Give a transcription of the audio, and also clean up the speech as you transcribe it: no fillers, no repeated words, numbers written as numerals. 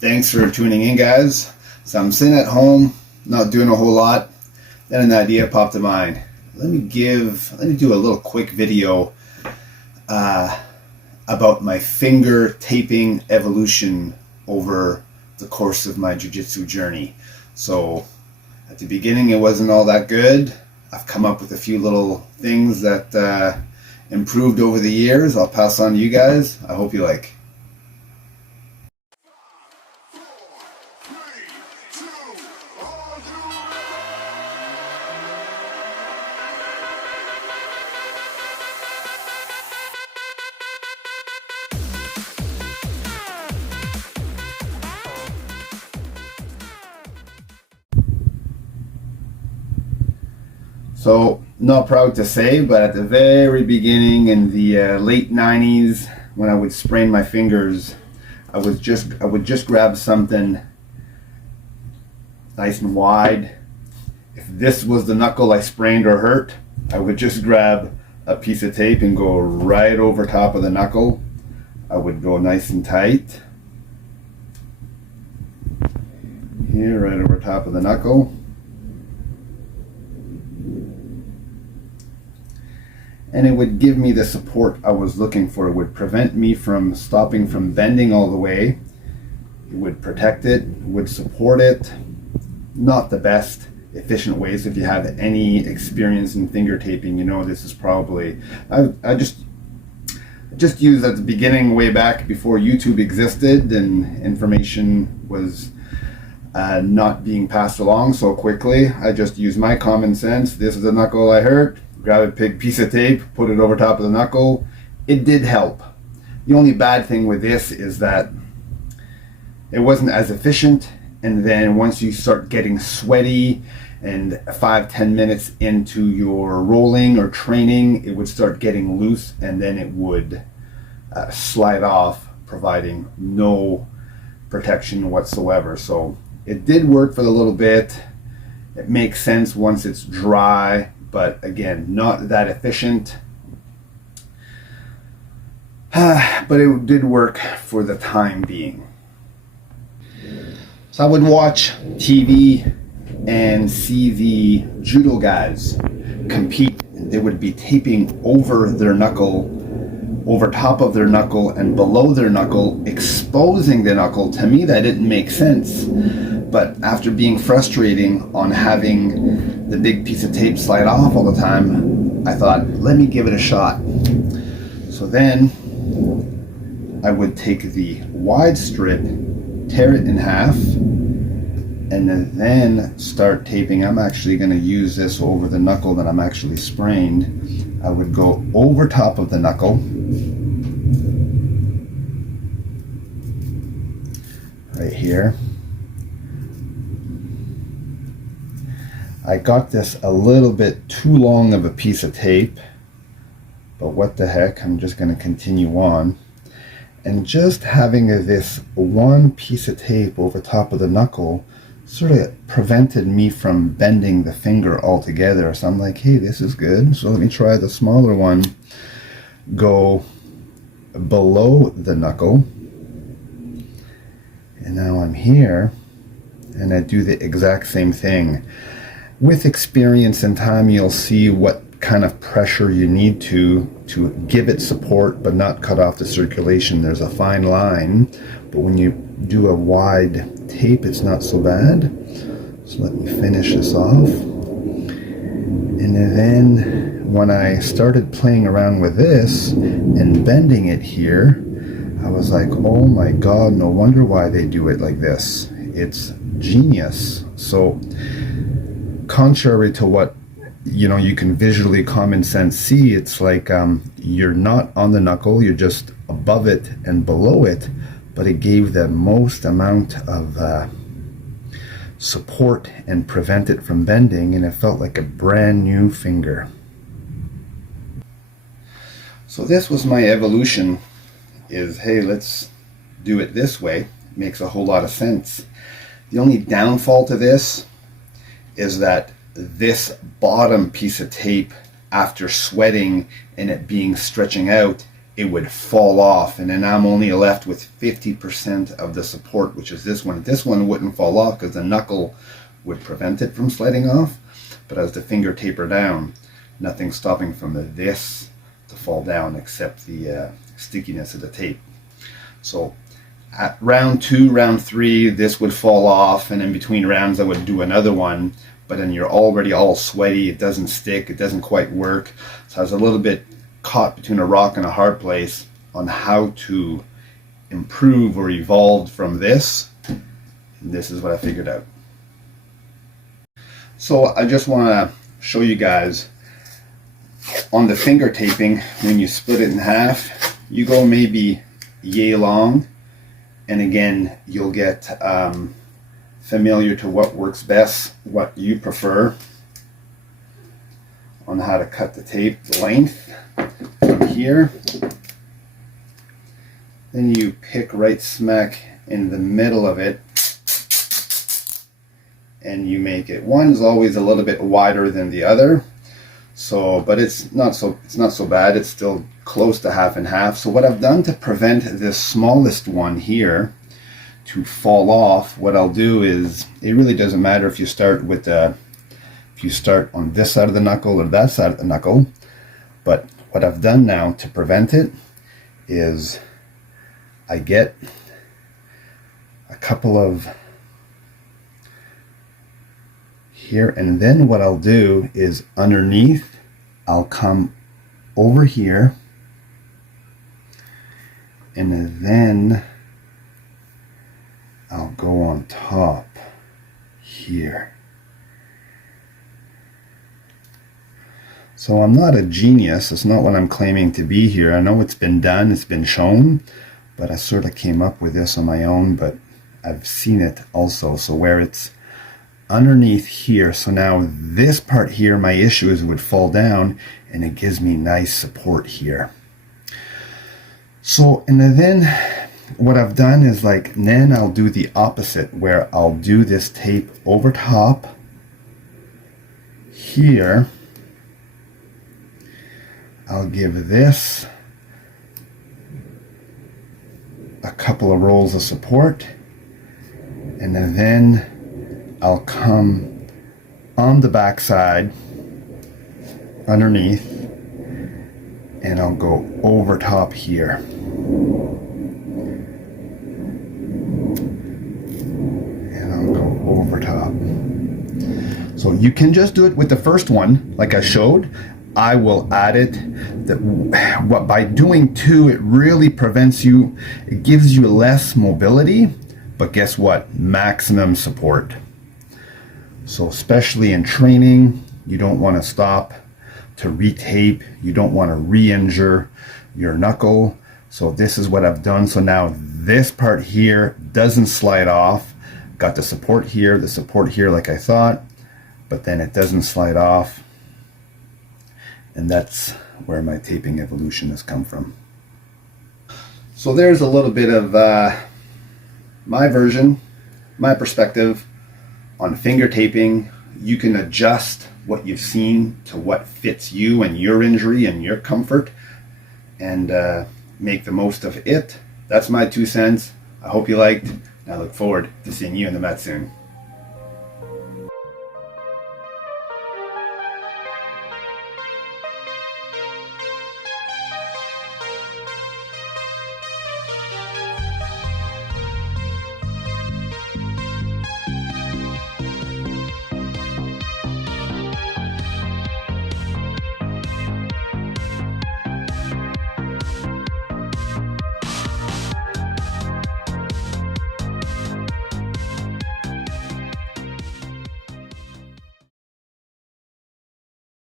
Thanks for tuning in, guys. So I'm sitting at home, not doing a whole lot. Then an idea popped to mind. Let me do a little quick video about my finger taping evolution over the course of my jiu-jitsu journey. So at the beginning, it wasn't all that good. I've come up with a few little things that improved over the years. I'll pass on to you guys. I hope you like. So, not proud to say, but at the very beginning in the late 90s, when I would sprain my fingers, I would just grab something nice and wide. If this was the knuckle I sprained or hurt, I would just grab a piece of tape and go right over top of the knuckle. I would go nice and tight. Here, right over top of the knuckle. And it would give me the support I was looking for. It would prevent me from stopping from bending all the way. It would protect it, would support it. Not the best efficient ways. If you have any experience in finger taping, you know this is probably, I just used at the beginning, way back before YouTube existed and information was not being passed along so quickly. I just used my common sense. This is the knuckle I hurt. Grab a big piece of tape, put it over top of the knuckle. It did help. The only bad thing with this is that it wasn't as efficient, and then once you start getting sweaty and 5-10 minutes into your rolling or training, it would start getting loose, and then it would slide off, providing no protection whatsoever. So it did work for a little bit. It makes sense once it's dry, but again, not that efficient. But it did work for the time being. So I would watch TV and see the judo guys compete. They would be taping over their knuckle, over top of their knuckle and below their knuckle, exposing the knuckle. To me, that didn't make sense. But after being frustrating on having the big piece of tape slide off all the time, I thought, let me give it a shot. So then I would take the wide strip, tear it in half, and then start taping. I'm actually going to use this over the knuckle that I'm actually sprained. I would go over top of the knuckle, right here. I got this a little bit too long of a piece of tape, but what the heck, I'm just going to continue on. And just having this one piece of tape over top of the knuckle sort of prevented me from bending the finger altogether. So I'm like, hey, this is good. So let me try the smaller one. Go below the knuckle. And now I'm here, and I do the exact same thing. With experience and time, you'll see what kind of pressure you need to give it support but not cut off the circulation. There's a fine line, but when you do a wide tape, it's not so bad. So let me finish this off. And then when I started playing around with this and bending it here, I was like, oh my God, no wonder why they do it like this. It's genius. So contrary to what you can visually common sense see, it's like you're not on the knuckle, you're just above it and below it, but it gave the most amount of support and prevent it from bending, and it felt like a brand new finger. So this was my evolution, is hey, let's do it this way. It makes a whole lot of sense. The only downfall to this is that this bottom piece of tape, after sweating and it being stretching out, it would fall off, and then I'm only left with 50% of the support, which is this one. This one wouldn't fall off because the knuckle would prevent it from sliding off, but as the finger taper down, nothing's stopping from this to fall down except the stickiness of the tape. So at round 2, round 3, this would fall off, and in between rounds I would do another one, but then you're already all sweaty, it doesn't stick, it doesn't quite work. So I was a little bit caught between a rock and a hard place on how to improve or evolve from this, and this is what I figured out. So I just want to show you guys on the finger taping, when you split it in half, you go maybe yay long, and again you'll get familiar to what works best, what you prefer on how to cut the tape, the length from here. Then you pick right smack in the middle of it, and you make it. One is always a little bit wider than the other, so but it's not so bad. It's still close to half and half. So what I've done to prevent this smallest one here to fall off, what I'll do is, it really doesn't matter if you start with if you start on this side of the knuckle or that side of the knuckle, but what I've done now to prevent it is I get a couple of here, and then what I'll do is underneath I'll come over here, and then I'll go on top here. So I'm not a genius, it's not what I'm claiming to be here. I know it's been done, it's been shown, but I sort of came up with this on my own, but I've seen it also. So where it's underneath here, so now this part here, my issue is it would fall down, and it gives me nice support here. So, and then what I've done is then I'll do the opposite, where I'll do this tape over top here. I'll give this a couple of rolls of support, and then I'll come on the back side underneath, and I'll go over top here. And I'll go over top. So you can just do it with the first one like I showed. I will add it. By doing 2, it really prevents you, it gives you less mobility, but guess what? Maximum support. So especially in training, you don't want to stop to retape, you don't want to re-injure your knuckle. So this is what I've done. So now this part here doesn't slide off. Got the support here like I thought, but then it doesn't slide off. And that's where my taping evolution has come from. So there's a little bit of my version, my perspective on finger taping. You can adjust what you've seen to what fits you and your injury and your comfort, and make the most of it. That's my 2 cents. I hope you liked, and I look forward to seeing you in the mat soon.